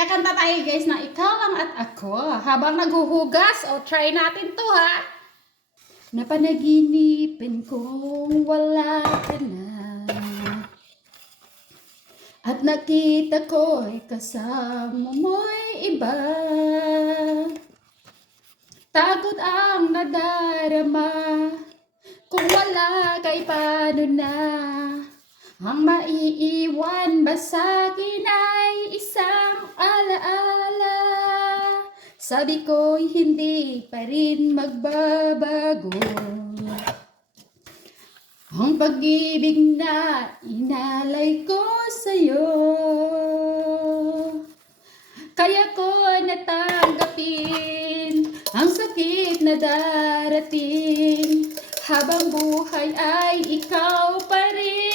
Kakanta tayo guys na ikaw lang at ako habang naghuhugas. O try natin to ha. Napanaginipan kong wala ka na, at nakita ko'y kasama mo'y iba. Takot ang nadarama, kung wala kay paano na. Ang maiiwan ba sa'kin ay isang alaala. Sabi ko'y hindi pa rin magbabago ang pag-ibig na inalay ko sa'yo. Kaya ko natanggapin ang sakit na darating, habang buhay ay ikaw pa rin.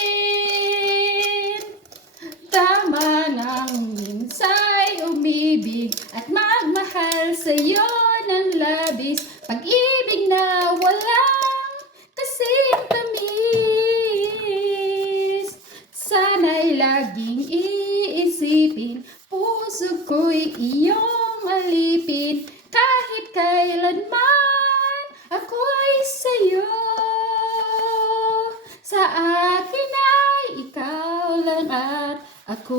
Tama nang minsa'y umibig at magmahal sa'yo ng labis, pag-ibig na walang kasing tamis. Sana'y laging iisipin, puso ko'y iyong alipin, kahit kailanman ako'y sa'yo. Sa akin ay ikaw lang at ako.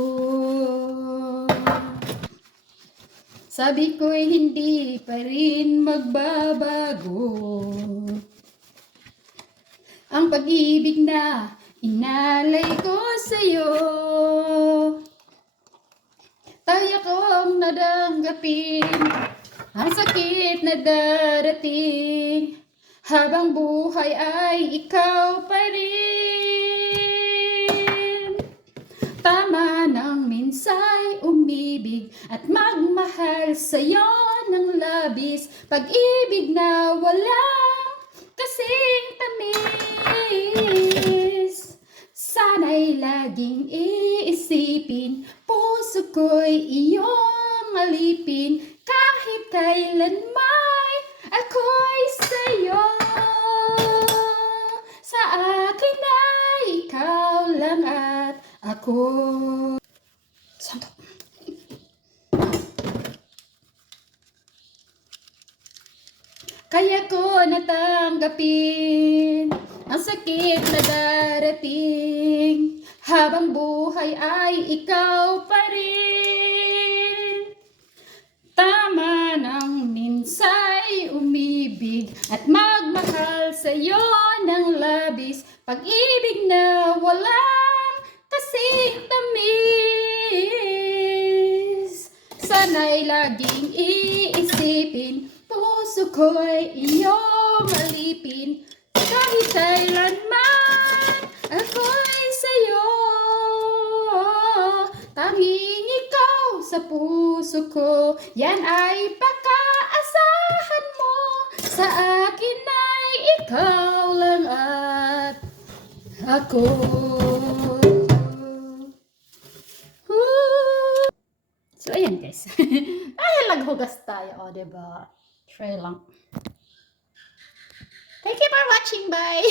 Sabi ko'y hindi pa rin magbabago ang pag-ibig na inalay ko sa'yo. Kaya kong nadanggapin ang sakit na darating, habang buhay ay ikaw pa rin. Tama nang minsa'y umibig at magmahal sa'yo ng labis, pag-ibig na walang kasing tamis. Sana'y laging iisipin, puso ko'y iyong alipin, kahit kailanman ako'y sa'yo. Sa akin ay ikaw lang at ako. Santo. Kaya ko natanggapin ang sakit na darating, habang buhay ay ikaw pa rin. Tama nang minsa'y umibig at magmahal sa'yo ng labis, pag-ibig na walang kasing tamis. Sana'y laging iisipin, puso ko'y iyong alipin, kahit kailanman ako'y sa'yo. Tanging ikaw sa puso ko, yan ay pakaasahan mo. Sa akin ay ikaw lang at ako. So ayan guys. Ay, naghugas tayo, o diba? Try lang. Thank you for watching. Bye.